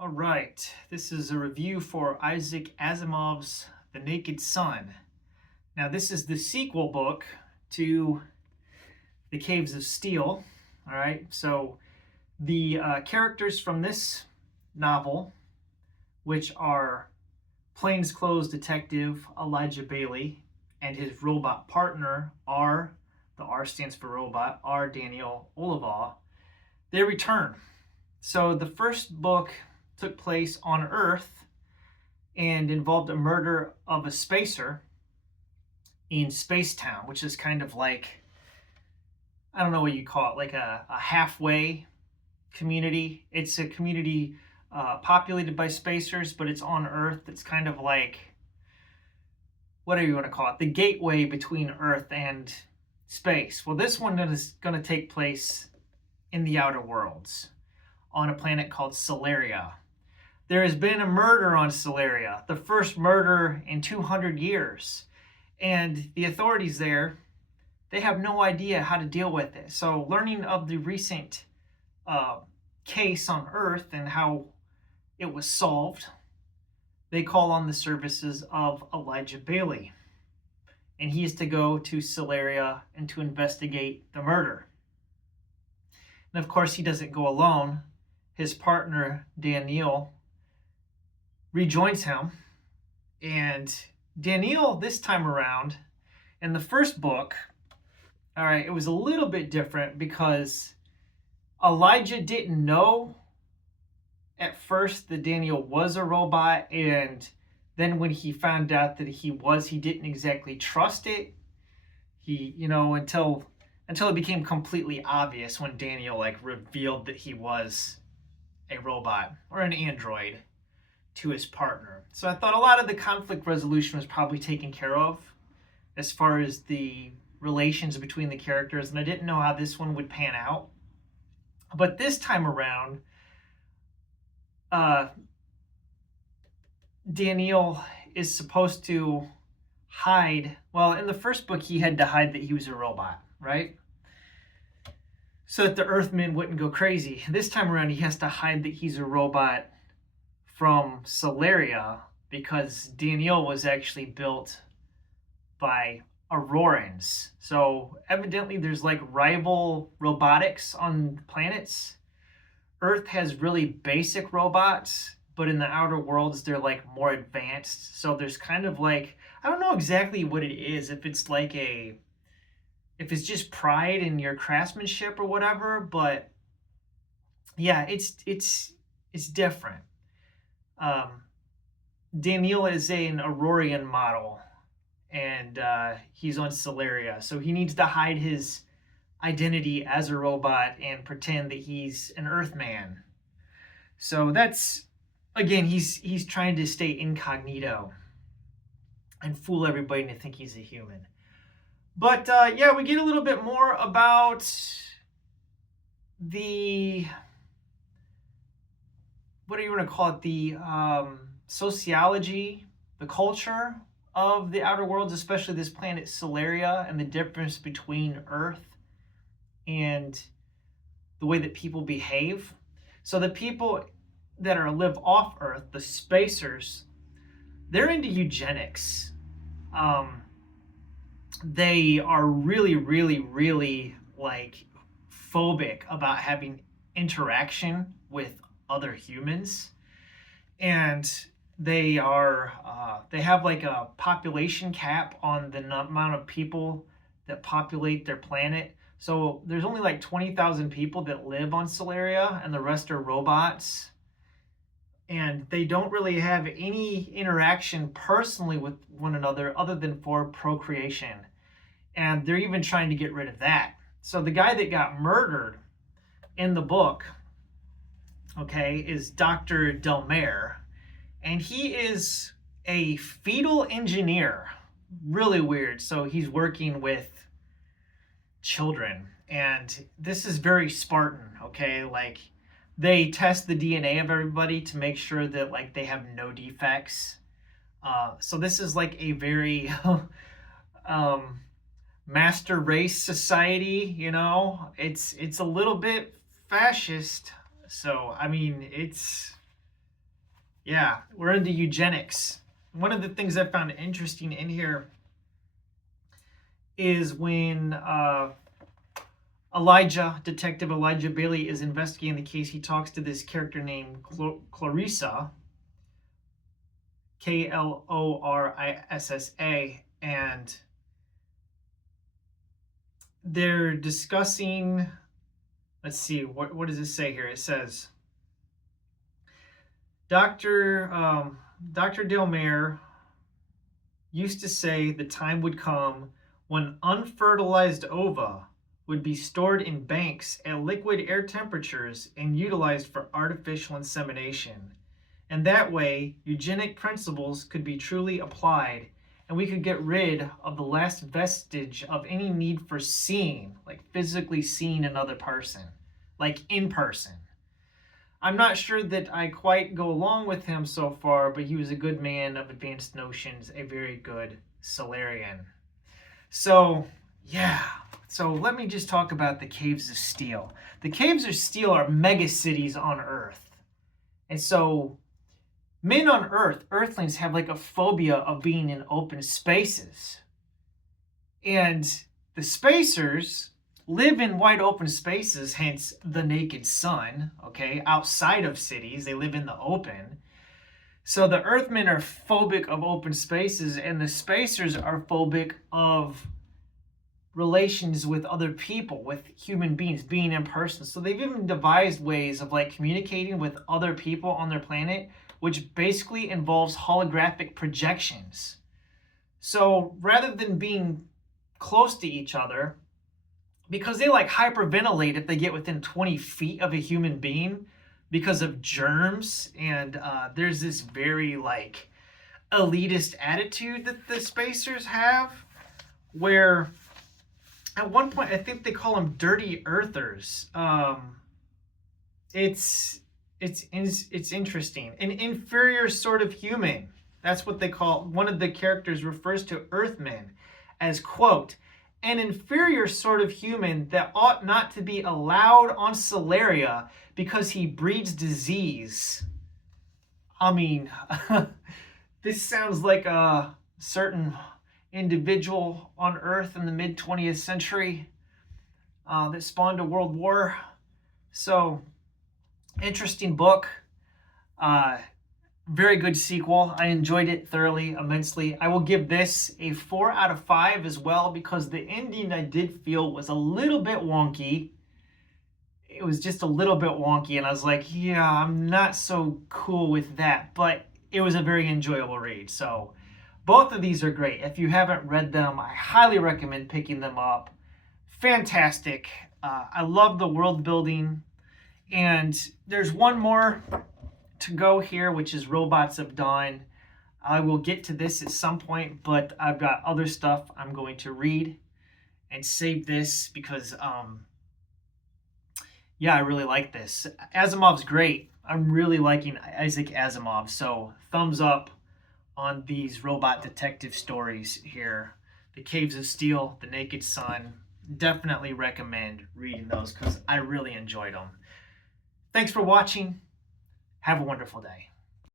All right, this is a review for Isaac Asimov's The Naked Sun. Now, this is the sequel book to The Caves of Steel. All right, so the characters from this novel, which are plainclothes detective Elijah Bailey and his robot partner R, the R stands for robot, R. Daniel Olivaw, they return. So the first book took place on Earth and involved a murder of a spacer in Spacetown, which is kind of like, I don't know what you call it, like a halfway community. It's a community populated by spacers, but it's on Earth. It's kind of like, whatever you want to call it, the gateway between Earth and space. Well, this one is going to take place in the outer worlds on a planet called Solaria. There has been a murder on Solaria, the first murder in 200 years. And the authorities there, they have no idea how to deal with it. So learning of the recent case on Earth and how it was solved, they call on the services of Elijah Bailey. And he is to go to Solaria and to investigate the murder. And of course, he doesn't go alone. His partner, Daniel, rejoins him. And Daniel, this time around, in the first book, all right, it was a little bit different because Elijah didn't know at first that Daniel was a robot, and then when he found out that he didn't exactly trust it. Until it became completely obvious when Daniel revealed that he was a robot or an android to his partner. So I thought a lot of the conflict resolution was probably taken care of as far as the relations between the characters, and I didn't know how this one would pan out. But this time around, Daniel is supposed to hide. Well, in the first book, he had to hide that he was a robot, right? So that the Earthmen wouldn't go crazy. This time around, he has to hide that he's a robot from Solaria because Daniel was actually built by Aurorans. So evidently there's rival robotics on planets. Earth has really basic robots, but in the outer worlds they're more advanced. So there's kind of I don't know exactly what it is, if it's if it's just pride in your craftsmanship or whatever, but yeah, it's different. Daniel is an Aurorian model, and he's on Solaria, so he needs to hide his identity as a robot and pretend that he's an Earthman. So that's, again, he's trying to stay incognito and fool everybody to think he's a human. But yeah, we get a little bit more about the, what do you want to call it, the sociology, the culture of the outer worlds, especially this planet Solaria, and the difference between Earth and the way that people behave. So the people that live off Earth, the spacers, they're into eugenics. They are really, really, really phobic about having interaction with other humans, and they have a population cap on the amount of people that populate their planet. So there's only 20,000 people that live on Solaria, and the rest are robots. And they don't really have any interaction personally with one another other than for procreation. And they're even trying to get rid of that. So the guy that got murdered in the book, okay, is Dr. Delmare. And he is a fetal engineer. Really weird. So he's working with children. And this is very Spartan, okay? They test the DNA of everybody to make sure that they have no defects. So this is a very master race society, it's a little bit fascist. So I mean, it's Yeah, we're into eugenics. One of the things I found interesting in here is when Detective Elijah Bailey is investigating the case, he talks to this character named Clarissa, Klorissa, and they're discussing, let's see, what does it say here? It says, Dr. Delmare used to say the time would come when unfertilized ova would be stored in banks at liquid air temperatures and utilized for artificial insemination. And that way, eugenic principles could be truly applied, and we could get rid of the last vestige of any need for seeing, like physically seeing another person, like in person. I'm not sure that I quite go along with him so far, but he was a good man of advanced notions, a very good Solarian. So, yeah. So let me just talk about the Caves of Steel. The Caves of Steel are megacities on Earth. And so men on Earth, Earthlings, have like a phobia of being in open spaces. And the spacers live in wide open spaces, hence the naked sun, okay? Outside of cities, they live in the open. So the Earthmen are phobic of open spaces, and the spacers are phobic of relations with other people, with human beings, being in person. So they've even devised ways of like communicating with other people on their planet, which basically involves holographic projections. So rather than being close to each other, because they like hyperventilate if they get within 20 feet of a human being because of germs, and there's this very like elitist attitude that the spacers have, where at one point I think they call them dirty earthers. It's interesting. An inferior sort of human. That's what they call. One of the characters refers to Earthmen as, quote, an inferior sort of human that ought not to be allowed on Solaria because he breeds disease. I mean, this sounds like a certain individual on Earth in the mid-20th century that spawned a world war. So, interesting book. Very good sequel. I enjoyed it thoroughly, immensely. I will give this a 4 out of 5 as well, because the ending I did feel was a little bit wonky. It was just a little bit wonky, and I was like, yeah, I'm not so cool with that. But it was a very enjoyable read. So both of these are great. If you haven't read them, I highly recommend picking them up. Fantastic. I love the world building. And there's one more to go here, which is Robots of Dawn. I will get to this at some point, but I've got other stuff I'm going to read and save this because, yeah, I really like this. Asimov's great. I'm really liking Isaac Asimov, so thumbs up on these robot detective stories here. The Caves of Steel, The Naked Sun. Definitely recommend reading those because I really enjoyed them. Thanks for watching. Have a wonderful day.